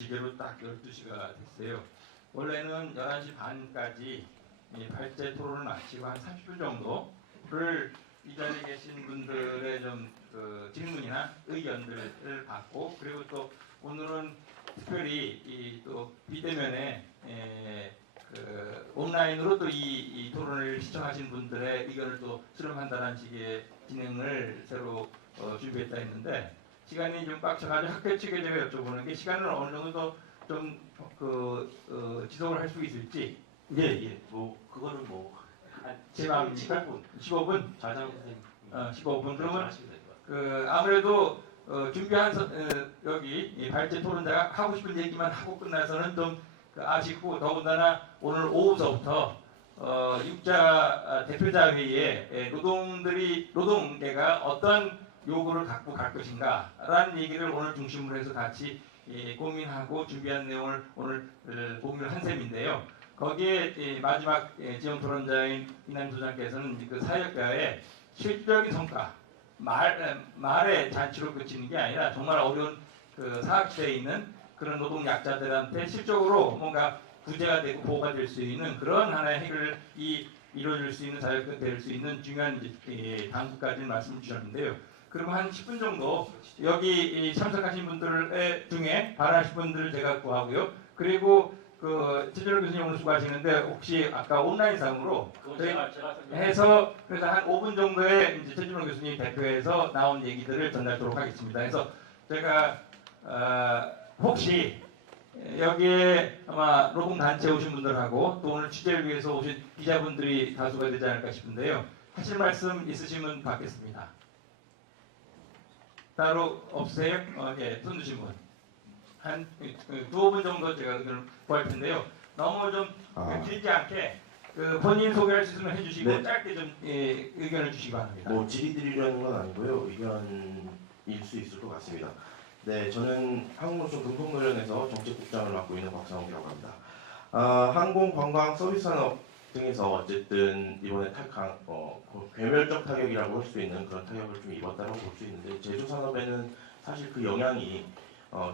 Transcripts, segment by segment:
시계로 딱 12시가 됐어요. 원래는 11시 반까지 발제 토론을 마치고 한 30분 정도를 이 자리에 계신 분들의 그 질문이나 의견들을 받고, 그리고 또 오늘은 특별히 또 비대면에 그 온라인으로 또 이 토론을 시청하신 분들의 의견을 또 수렴한다는 식의 진행을 새로 준비했다 했는데, 시간이 좀 꽉 차가지고 학교 측에 제가 여쭤보는 게, 시간을 어느 정도 좀 지속을 할 수 있을지. 예. 뭐 그거는 제 마음입니까? 15분? 자장 선생님. 15분. 그러면 하시면 될 것 같아요. 아무래도 준비한 여기 이 발제 토론자가 하고 싶은 얘기만 하고 끝나서는 좀 아쉽고, 더군다나 오늘 오후서부터 육자 대표자 회의에 노동계가 어떤 요구를 갖고 갈 것인가라는 얘기를 오늘 중심으로 해서 같이 고민하고 준비한 내용을 오늘 공유를 한 셈인데요. 거기에 마지막 지원 토론자인 이남 소장께서는 그 사역가의 실질적인 성과, 말의 잔치로 그치는 게 아니라 정말 어려운 그 사학시대에 있는 그런 노동 약자들한테 실적으로 뭔가 구제가 되고 보호가 될 수 있는 그런 하나의 해결이 이루어질 수 있는, 사역가 될 수 있는 중요한 당부까지 말씀 주셨는데요. 그리고 한 10분 정도 여기 참석하신 분들 중에 발언하신 분들을 제가 구하고요. 그리고 그 최준호 교수님 오늘 수고하시는데, 혹시 아까 온라인상으로 해서 그래서 한 5분 정도의 이제 최준호 교수님 대표해서 나온 얘기들을 전달하도록 하겠습니다. 그래서 제가 혹시 여기에 아마 노동단체 오신 분들하고 또 오늘 취재를 위해서 오신 기자분들이 다수가 되지 않을까 싶은데요. 하실 말씀 있으시면 받겠습니다. 따로 없으세요? 예, 손 드신 분. 한 두어 분 정도 제가 의견을 구할 텐데요. 너무 좀 길지 않게 본인 소개할 수 있으면 해주시고, 네. 짧게 좀 의견을 주시기 바랍니다. 뭐 질의 드리려는 건 아니고요. 의견일 수 있을 것 같습니다. 네, 저는 한국노총 금속노련에서 정책국장을 맡고 있는 박상욱이라고 합니다. 항공관광 서비스산업 등에서 어쨌든 이번에 괴멸적 타격이라고 할 수 있는 그런 타격을 좀 입었다고 볼 수 있는데, 제조산업에는 사실 그 영향이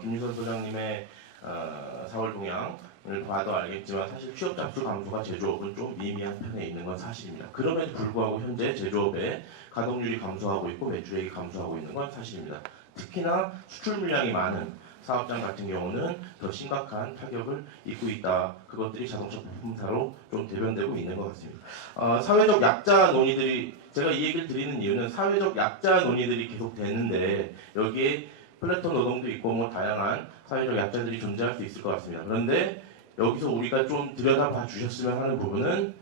김유선 소장님의 4월 동향을 봐도 알겠지만 사실 취업 잡수 감소가 제조업은 좀 미미한 편에 있는 건 사실입니다. 그럼에도 불구하고 현재 제조업의 가동률이 감소하고 있고 매출액이 감소하고 있는 건 사실입니다. 특히나 수출 물량이 많은 사업장 같은 경우는 더 심각한 타격을 입고 있다. 그것들이 자동차 부품사로 좀 대변되고 있는 것 같습니다. 사회적 약자 논의들이, 제가 이 얘기를 드리는 이유는 사회적 약자 논의들이 계속 되는데, 여기에 플랫톤 노동도 있고 뭐 다양한 사회적 약자들이 존재할 수 있을 것 같습니다. 그런데 여기서 우리가 좀 들여다봐 주셨으면 하는 부분은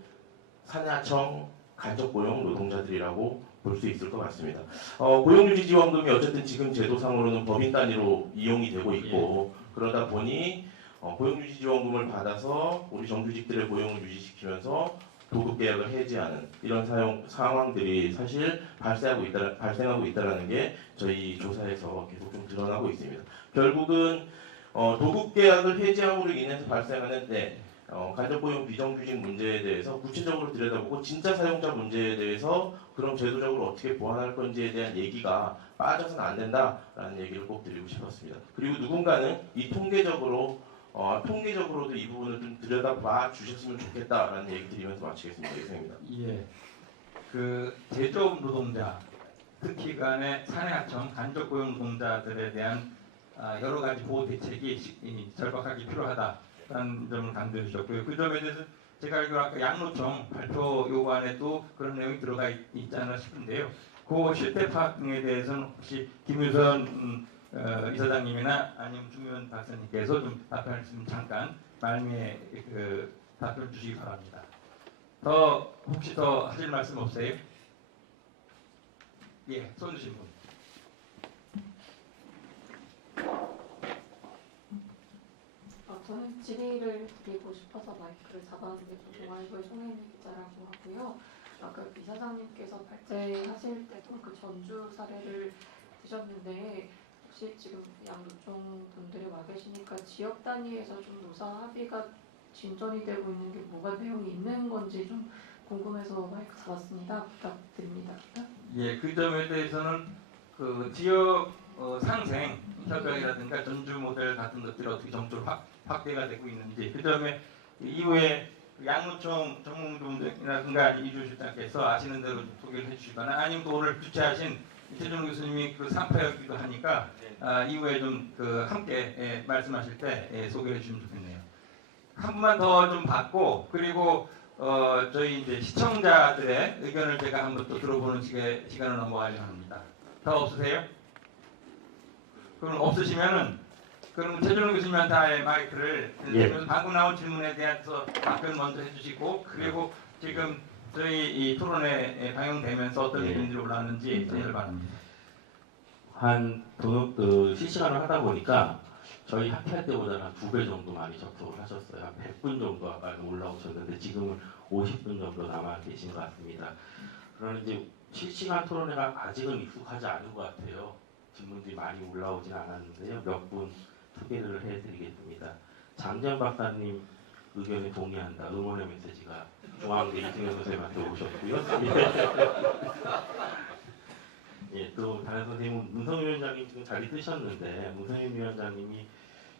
산하청 간접고용 노동자들이라고 볼 수 있을 것 같습니다. 고용유지지원금이 어쨌든 지금 제도상으로는 법인 단위로 이용이 되고 있고, 그러다 보니 고용유지지원금을 받아서 우리 정규직들의 고용을 유지시키면서 도급계약을 해지하는 이런 상황들이 사실 발생하고 있다는 게 저희 조사에서 계속 좀 드러나고 있습니다. 결국은 도급계약을 해지함으로 인해서 발생하는 간접고용 비정규직 문제에 대해서 구체적으로 들여다보고, 진짜 사용자 문제에 대해서 그럼 제도적으로 어떻게 보완할 건지에 대한 얘기가 빠져서는 안 된다라는 얘기를 꼭 드리고 싶었습니다. 그리고 누군가는 이 통계적으로도 이 부분을 좀 들여다봐 주셨으면 좋겠다라는 얘기 드리면서 마치겠습니다. 이상입니다. 예, 그 제조업 노동자, 특히 간의 사내하청 간접고용 노동자들에 대한 여러 가지 보호 대책이 절박하게 필요하다라는 점을 강조해 주셨고요. 그 점에 대해서 제가 알기로 아까 양노총 발표 요구안에도 그런 내용이 들어가 있지 않나 싶은데요. 그 실태 파악에 대해서는 혹시 김유선 이사장님이나 아니면 중의원 박사님께서 좀 답변을 좀 잠깐 말미에 답변 주시기 바랍니다. 혹시 더 하실 말씀 없으세요? 예, 손 주신 분. 저는 질의를 드리고 싶어서 마이크를 잡았는데, 동아일보의 송혜미 기자라고 하고요. 아까 이사장님께서 발제하실 때도 그 전주 사례를 드셨는데, 혹시 지금 양노총 분들이 와 계시니까 지역 단위에서 좀 노사 합의가 진전이 되고 있는 게 뭐가 내용이 있는 건지 좀 궁금해서 마이크 잡았습니다. 부탁드립니다. 예, 그 점에 대해서는 그 지역 상생 협약이라든가 전주 모델 같은 것들이 어떻게 점점 확대가 되고 있는지, 그다음에 이후에 양로총 전문분이라든가 이주 실장께서 아시는 대로 좀 소개를 해주시거나, 아니면 또 오늘 주최하신 이태준 교수님이 그 상파였기도 하니까 이후에 좀 함께 말씀하실 때 소개해 주시면 좋겠네요. 한 분만 더 좀 받고, 그리고 저희 이제 시청자들의 의견을 제가 한번 또 들어보는 시간을 넘어가려고 합니다. 더 없으세요? 그럼 없으시면은 그럼 최준호 교수님한테 마이크를 방금 나온 질문에 대해서 답변 먼저 해주시고, 그리고 지금 저희 이 토론회 방영되면서 어떤 의견들이 올라왔는지 전해를 바랍니다. 실시간을 하다 보니까 저희 학회할 때보다는 한 2배 정도 많이 접속을 하셨어요. 한 100분 정도 아까 올라오셨는데 지금은 50분 정도 남아 계신 것 같습니다. 그러나 이제 실시간 토론회가 아직은 익숙하지 않은 것 같아요. 질문들이 많이 올라오진 않았는데요. 몇 분 소개를 해드리겠습니다. 장재현 박사님 의견에 동의한다. 응원의 메시지가 중앙대 이승현 선생님한테 오셨고요. 예, 또 다른 선생님은 문성윤 위원장님 지금 자리 뜨셨는데, 문성윤 위원장님이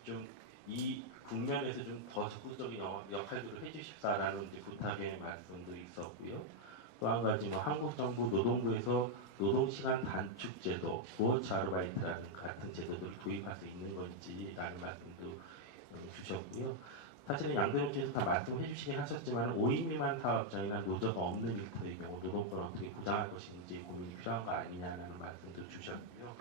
좀 이 국면에서 좀 더 적극적인 역할들을 해주십사라는 이제 부탁의 말씀도 있었고요. 또 한 가지 한국 정부 노동부에서 노동시간 단축제도, 부어치 아르바이트라는 같은 제도들을 도입할 수 있는 건지라는 말씀도 주셨고요. 사실은 양대현 쪽에서 다 말씀해 주시긴 하셨지만 5인 미만 사업장이나 노조가 없는 일터의 경우 노동권을 어떻게 보장할 것인지 고민이 필요한 거 아니냐는 말씀도 주셨고요.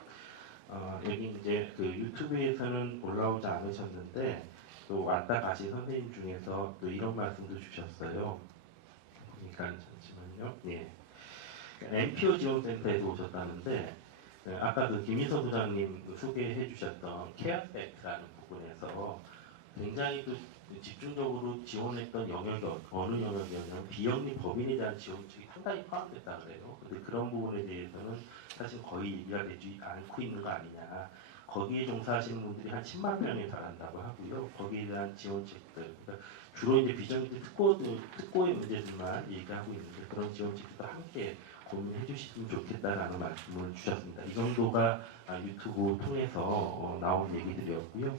여기 이제 그 유튜브에서는 올라오지 않으셨는데 또 왔다 가신 선생님 중에서 또 이런 말씀도 주셨어요. 그러니까 잠시만요. 예. NPO 지원센터에서 오셨다는데, 아까 그 김인서 부장님 소개해 주셨던 케어팩트라는 부분에서 굉장히 집중적으로 지원했던 영역이 어느 영역이었냐면 비영리 법인에 대한 지원책이 상당히 포함됐다 그래요. 근데 그런 부분에 대해서는 사실 거의 얘기가 되지 않고 있는 거 아니냐. 거기에 종사하시는 분들이 한 10만 명에 달한다고 하고요. 거기에 대한 지원책들, 그러니까 주로 이제 비정규직 특고의 문제들만 얘기하고 있는데 그런 지원책들도 함께 고민해 주시면 좋겠다라는 말씀을 주셨습니다. 이 정도가 유튜브 통해서 나온 얘기들이었고요.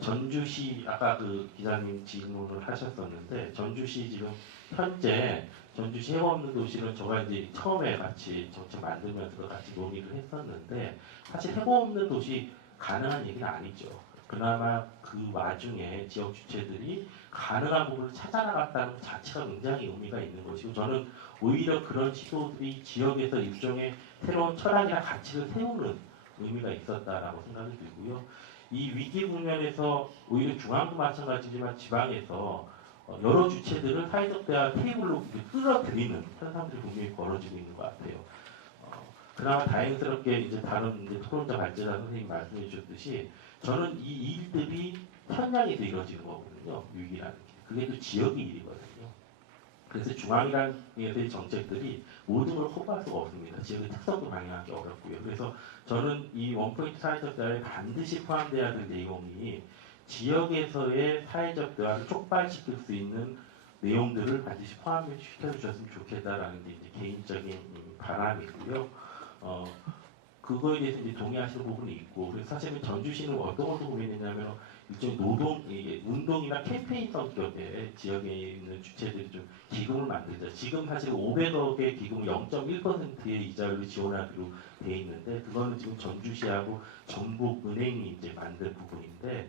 전주시 아까 그 기자님 질문을 하셨었는데, 전주시 지금 현재 전주시 해고 없는 도시는 저가 이제 처음에 같이 정책 만들면서 같이 논의를 했었는데, 사실 해고 없는 도시 가능한 얘기는 아니죠. 그나마 그 와중에 지역 주체들이 가능한 부분을 찾아나갔다는 것 자체가 굉장히 의미가 있는 것이고, 저는 오히려 그런 시도들이 지역에서 일종의 새로운 철학이나 가치를 세우는 의미가 있었다라고 생각이 들고요. 이 위기 국면에서 오히려 중앙도 마찬가지지만 지방에서 여러 주체들을 사회적 대화 테이블로 끌어들이는 현상들이 분명히 벌어지고 있는 것 같아요. 그나마 다행스럽게 이제 다른 이제 토론자 발제자 선생님이 말씀해 주셨듯이 저는 이 일들이 현장에서 이루어지는 거거든요. 위기라는 게. 그게 또 지역의 일이거든요. 그래서 중앙이라는 정책들이 모든 걸 커버할 수가 없습니다. 지역의 특성도 반영하기 어렵고요. 그래서 저는 이 원포인트 사회적 대화에 반드시 포함돼야 될 내용이 지역에서의 사회적 대화를 촉발시킬 수 있는 내용들을 반드시 포함시켜 주셨으면 좋겠다라는 게 이제 개인적인 바람이고요. 그거에 대해서 이제 동의하시는 부분이 있고, 그래서 사실은 전주시는 어떤 것도 고민했냐면 일종의 운동이나 캠페인 성격의 지역에 있는 주체들이 좀 기금을 만들자. 지금 사실 500억의 기금을 0.1%의 이자율로 지원하기로 돼 있는데, 그거는 지금 전주시하고 전북은행이 이제 만든 부분인데,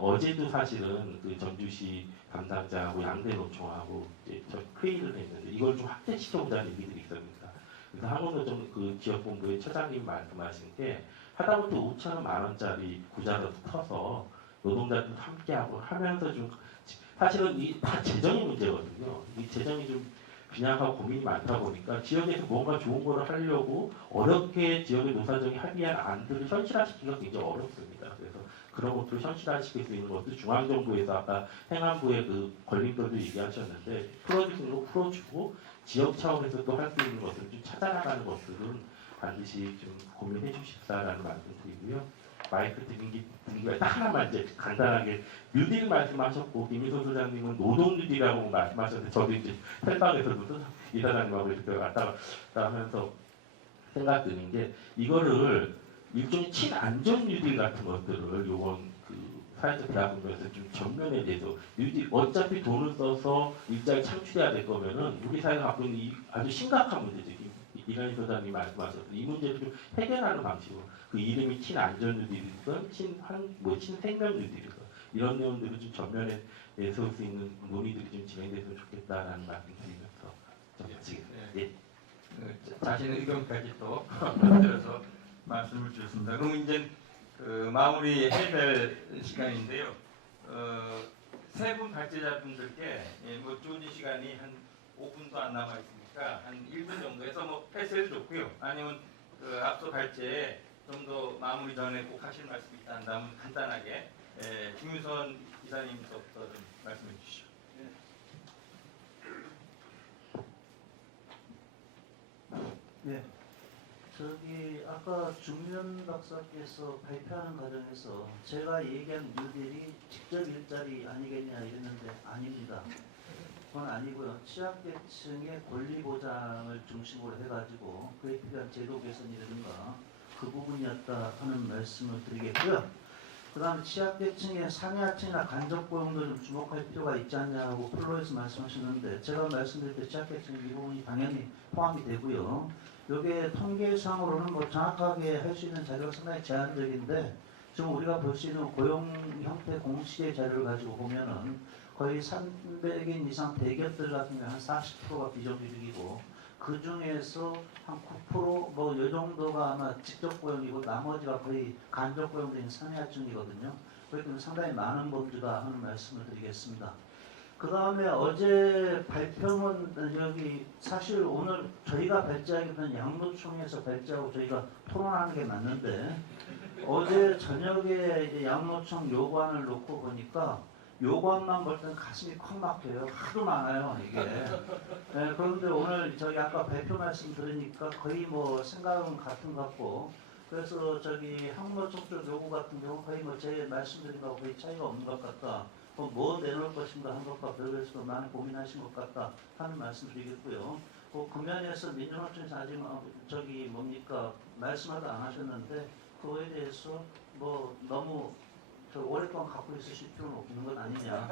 어제도 사실은 그 전주시 담당자하고 양대노총하고 이제 회의를 했는데 이걸 좀 확대시켜보자는 얘기들이 있습니다. 그래서 한국노총 그 지역본부의 처장님 말씀하신 게 하다못해 5천원 만원짜리 구자라도 터서 노동자들 함께하고 하면서 좀 사실은 이 다 재정의 문제거든요. 이 재정이 좀 빈약하고 고민이 많다 보니까 지역에서 뭔가 좋은 거를 하려고 어렵게 지역의 노사정이 합의한 안들을 현실화시키기가 굉장히 어렵습니다. 그래서 그런 것들을 현실화시킬 수 있는 것도 중앙정부에서 아까 행안부의 그 걸림돌도 얘기하셨는데 풀어주는 거 풀어주고 지역 차원에서 또 할 수 있는 것들을 좀 찾아나가는 것들은 반드시 좀 고민해 주십사라는 말씀 드리고요. 마이크 드리기가 딱 하나만 이제 간단하게 뉴딜 말씀하셨고, 김희선 소장님은 노동 뉴딜이라고 말씀하셨는데 저도 이제 텔방에서도 이사장님하고 이렇게 왔다 갔다 하면서 생각 드는 게, 이거를 일종의 친안전 뉴딜 같은 것들을 요번 그 사회적 대학원에서 좀 전면에 대해서 뉴딜 어차피 돈을 써서 일자리 창출해야 될 거면은 우리 사회가 갖고 있는 이 아주 심각한 문제죠. 이란희 소장님이 말씀하셨던 이 문제를 좀 해결하는 방식으로 그 이름이 친안전 뉴딜이든 친생명 뉴딜이든 이런 내용들을 좀 전면에 세울 수 있는 논의들이 좀 진행됐으면 좋겠다라는 말씀 드리면서 좀 마치겠습니다. 예. 자신의 의견까지 또 들어서 말씀을 주셨습니다. 그럼 이제 그 마무리해야 될 시간인데요. 세 분 발제자분들께 뭐 주어진 시간이 한 5분도 안 남아 있으니까 한 1분 정도 해서 뭐 패스해도 좋고요. 아니면 그 앞서 발제에 좀 더 마무리 전에 꼭 하실 말씀이 있다 한다면 간단하게 김유선 이사님부터 좀 말씀해 주시죠. 네. 저기 아까 중면 박사께서 발표하는 과정에서 제가 얘기한 뉴딜이 직접 일자리 아니겠냐 이랬는데 아닙니다. 그건 아니고요. 취약계층의 권리 보장을 중심으로 해가지고 그에 필요한 제도 개선이라든가 그 부분이었다 하는 말씀을 드리겠고요. 그 다음에 취약계층의 상해하층이나 간접고용도 좀 주목할 필요가 있지 않냐고 플로에서 말씀하셨는데 제가 말씀드릴 때 취약계층 이 부분이 당연히 포함이 되고요. 이게 통계상으로는 뭐 정확하게 할 수 있는 자료가 상당히 제한적인데 지금 우리가 볼 수 있는 고용 형태 공시의 자료를 가지고 보면은 거의 300인 이상 대기업들 같은 경우 한 40%가 비정규직이고 그 중에서 한 9% 뭐 이 정도가 아마 직접 고용이고 나머지가 거의 간접 고용된 상해하층이거든요. 그렇기 때문에 상당히 많은 범주다 하는 말씀을 드리겠습니다. 그 다음에 어제 발표문 여기 사실 오늘 저희가 발제하기보다는 양로총에서 발제하고 저희가 토론하는 게 맞는데 어제 저녁에 이제 양로총 요구안을 놓고 보니까 요구안만 볼 때는 가슴이 콱 막혀요. 하도 많아요 이게. 네, 그런데 오늘 저기 아까 발표 말씀 들으니까 거의 뭐 생각은 같은 것 같고 그래서 저기 항로총 쪽 요구 같은 경우 거의 뭐 제 말씀드린 거하고 거의 차이가 없는 것 같다. 뭐 내놓을 것인가 한 것과 별개에서 많이 고민하신 것 같다 하는 말씀 드리겠고요. 그 금연에서 민주노총에서 아직 저기 뭡니까 말씀하도 안 하셨는데 그거에 대해서 뭐 너무 오랫동안 갖고 있으실 필요는 없는 것 아니냐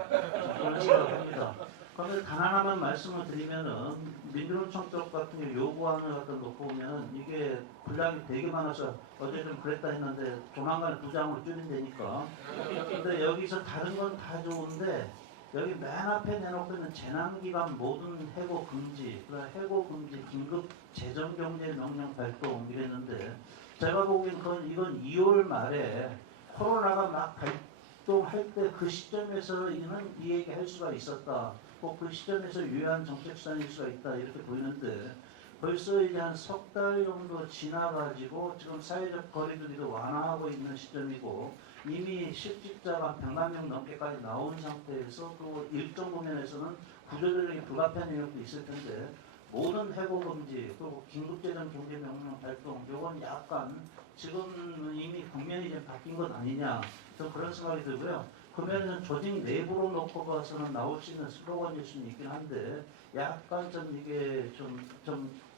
그런 생각합니다. 그런데 단 하나만 말씀을 드리면은 민주노총 쪽 같은 경우 요구안을 갖다 놓고 보면 이게 분량이 되게 많아서 어제 좀 그랬다 했는데 조만간 2장으로 줄인다니까. 근데 여기서 다른 건 다 좋은데 여기 맨 앞에 내놓고 있는 재난기간 모든 해고 금지, 해고 금지, 긴급 재정경제 명령 발동 이랬는데 제가 보기엔 이건 2월 말에 코로나가 막 발동할 때 그 시점에서는 이 얘기 할 수가 있었다. 꼭 그 시점에서 유효한 정책 수단일 수가 있다 이렇게 보이는데 벌써 이제 한 석 달 정도 지나가지고 지금 사회적 거리두기도 완화하고 있는 시점이고 이미 실직자가 100만 명 넘게까지 나온 상태에서 또 일정 부분에서는 구조조정이 불가피한 영역도 있을 텐데 모든 해고 금지 그리고 긴급재정 경제 명령 발동 이건 약간 지금 이미 국면이 좀 바뀐 것 아니냐 저 그런 생각이 들고요. 그러면 조직 내부로 놓고 가서는 나올 수 있는 슬로건일 수는 있긴 한데 약간 좀 이게 좀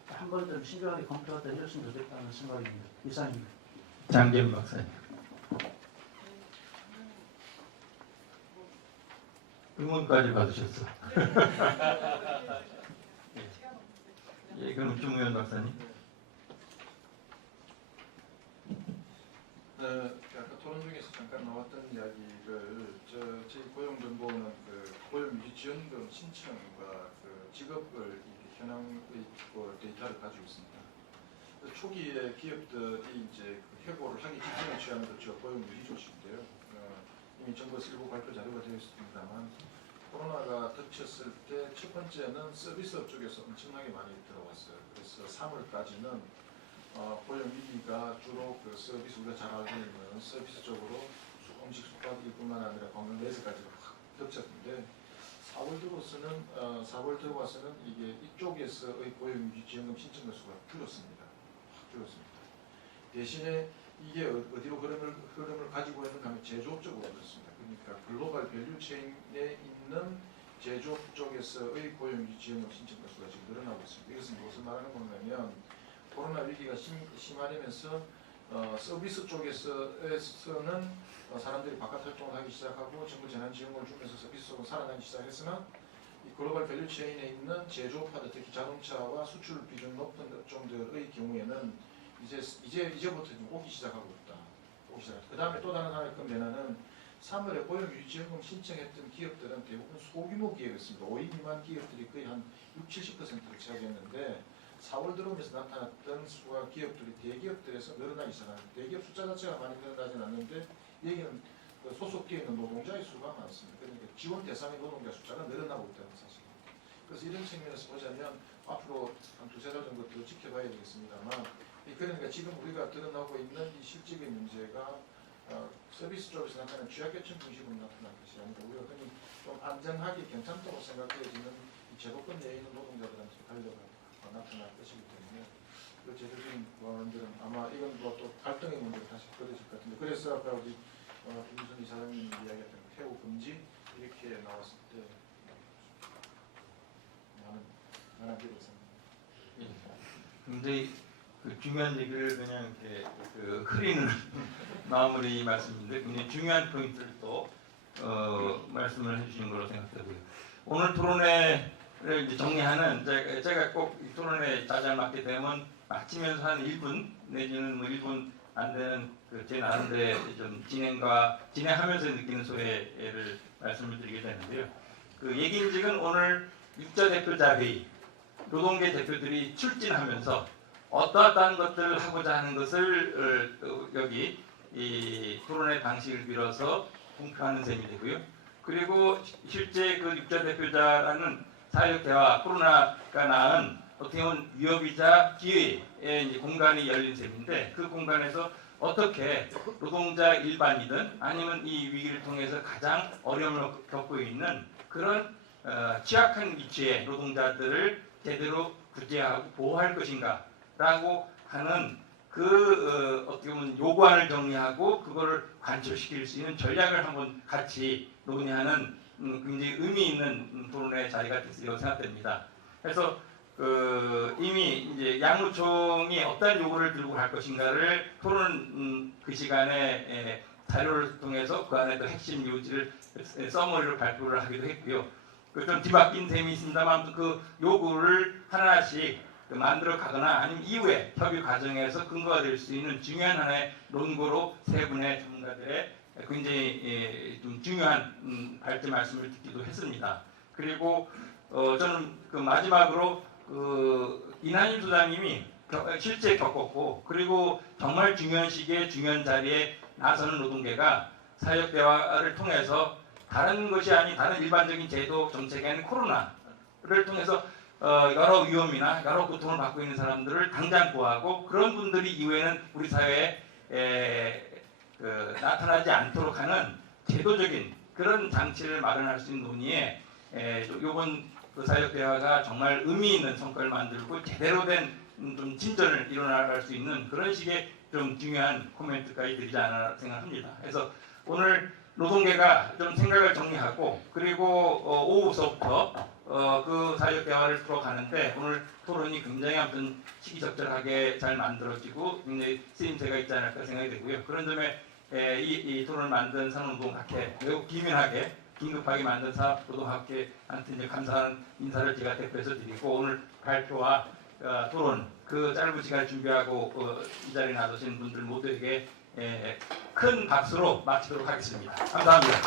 한번 좀 신중하게 검토가 해줬으면 좋겠다는 생각입니다. 이상입니다. 장재훈 박사님. 응원까지 받으셨어. 예, 그럼 중우현 박사님. 아까 토론 중에서 잠깐 나왔던 이야기를 저희 고용정보는 그 고용유지지원금 신청과 그 직업을 현황의 데이터를 가지고 있습니다. 초기에 기업들이 이제 그 해고를 하기 직전에 취하는 조치가 고용유지조치인데요. 이미 정부에서 일부 발표 자료가 되어 있습니다만 코로나가 덮쳤을 때 첫 번째는 서비스업 쪽에서 엄청나게 많이 들어왔어요. 그래서 3월까지는 고용 위기가 주로 그 서비스 우리가 잘 알고 있는 서비스 쪽으로 음식 숙박일뿐만 아니라 관광 내에서까지 확 덮쳤는데 4월 들어와서는 이게 이쪽에서의 고용 유지 지원금 신청 건수가 줄었습니다. 확 줄었습니다. 대신에 이게 어디로 흐름을 가지고 있는가 하면 제조업 쪽으로 그렇습니다. 그러니까 글로벌 밸류 체인에 있는 제조업 쪽에서의 고용 유지 지원금 신청 건수가 지금 늘어나고 있습니다. 이것은 무엇을 말하는 건가면 코로나 위기가 심화되면서 서비스 쪽에서는 사람들이 바깥 활동을 하기 시작하고 정부 재난지원금을 주면서 서비스 쪽은 살아나기 시작했으나 이 글로벌 밸류 체인에 있는 제조업화들 특히 자동차와 수출 비중 높은 업종들의 경우에는 이제부터 좀 오기 시작하고 있다. 그 다음에 또 다른 하나의 큰 변화는 3월에 고용유지지원금 신청했던 기업들은 대부분 소규모 기업이었습니다. 5인 미만 기업들이 거의 한 60~70%를 차지했는데 4월 들어오면서 나타났던 수가 기업들이 대기업들에서 늘어나기 시작합니다. 대기업 숫자 자체가 많이 늘어나진 않는데 여기는 그 소속되어 있는 노동자의 수가 많습니다. 그러니까 지원 대상의 노동자 숫자가 늘어나고 있다는 사실입니다. 그래서 이런 측면에서 보자면 앞으로 한 2~3달 정도 더 지켜봐야 되겠습니다만 그러니까 지금 우리가 드러나고 있는 이 실질의 문제가 서비스 쪽에서 나타나는 취약계층 중심으로 나타날 것이 아니라 우리가 흔히 좀 안전하게 괜찮다고 생각해지는 이 제도권 내에 있는 노동자들한테 관료가 나타날 것이기 때문에 그 제도적인 보완들은 아마 이건 뭐 또 갈등의 문제가 다시 벌어질 것 같은데 그래서 아까 우리 김순 이사장님이 이야기했던 폐우 금지 이렇게 나왔을 때 많은 게 있습니다. 굉장히 그 중요한 얘기를 그냥 이렇게 그 흐리는 마무리 말씀인데 굉장히 중요한 포인트를 또 말씀을 해주시는 걸로 생각되고요. 오늘 토론회를 이제 정리하는 제가 꼭 이 토론회 자장을 맡게 되면 마치면서 한 1분 내지는 뭐 1분 안 되는 그 제 나름대로 좀 진행하면서 느끼는 소회를 말씀을 드리게 되는데요. 그 얘기인직은 오늘 육자 대표자 회의 노동계 대표들이 출진하면서 어떠한 것들을 하고자 하는 것을 여기 이 토론회 방식을 빌어서 공표하는 셈이 되고요. 그리고 실제 그 육자 대표자라는 사회적 대화 코로나가 낳은 어떻게 보면 위협이자 기회의 이제 공간이 열린 셈인데 그 공간에서 어떻게 노동자 일반이든 아니면 이 위기를 통해서 가장 어려움을 겪고 있는 그런 취약한 위치의 노동자들을 제대로 구제하고 보호할 것인가 라고 하는 그 어떻게 보면 요구안을 정리하고 그거를 관철시킬 수 있는 전략을 한번 같이 논의하는 굉장히 의미 있는 토론회 자리가 됐으리라고 생각됩니다. 그래서 이미 이제 양로총이 어떤 요구를 들고 갈 것인가를 토론 그 시간에 자료를 통해서 그 안에 또 핵심 요지를 서머리로 발표를 하기도 했고요. 그 좀 뒤바뀐 셈이 있습니다만 그 요구를 하나씩 만들어 가거나 아니면 이후에 협의 과정에서 근거가 될 수 있는 중요한 하나의 논거로 세 분의 전문가들의 굉장히 좀 중요한 발제 말씀을 듣기도 했습니다. 그리고 저는 그 마지막으로 그 이난임 소장님이 실제 겪었고 그리고 정말 중요한 시기에 중요한 자리에 나서는 노동계가 사회적 대화를 통해서 다른 것이 아닌 다른 일반적인 제도 정책이 아닌 코로나를 통해서 여러 위험이나 여러 고통을 받고 있는 사람들을 당장 구하고 그런 분들이 이후에는 우리 사회에 나타나지 않도록 하는 제도적인 그런 장치를 마련할 수 있는 논의에 이번 그 사회적 대화가 정말 의미 있는 성과를 만들고 제대로 된 좀 진전을 일어나갈 수 있는 그런 식의 좀 중요한 코멘트까지 드리지 않았나 생각합니다. 그래서 오늘 노동계가 좀 생각을 정리하고 그리고 오후서부터 그 사회적 대화를 풀어가는데 오늘 토론이 굉장히 아무튼 시기적절하게 잘 만들어지고 굉장히 쓰임새가 있지 않을까 생각이 되고요. 그런 점에 이 토론을 만든 산업노동학회 매우 기민하게 긴급하게 만든 산업노동학회한테 이제 감사하는 인사를 제가 대표해서 드리고 오늘 발표와 토론 그 짧은 시간을 준비하고 이 자리에 나서신 분들 모두에게 큰 박수로 마치도록 하겠습니다. 감사합니다.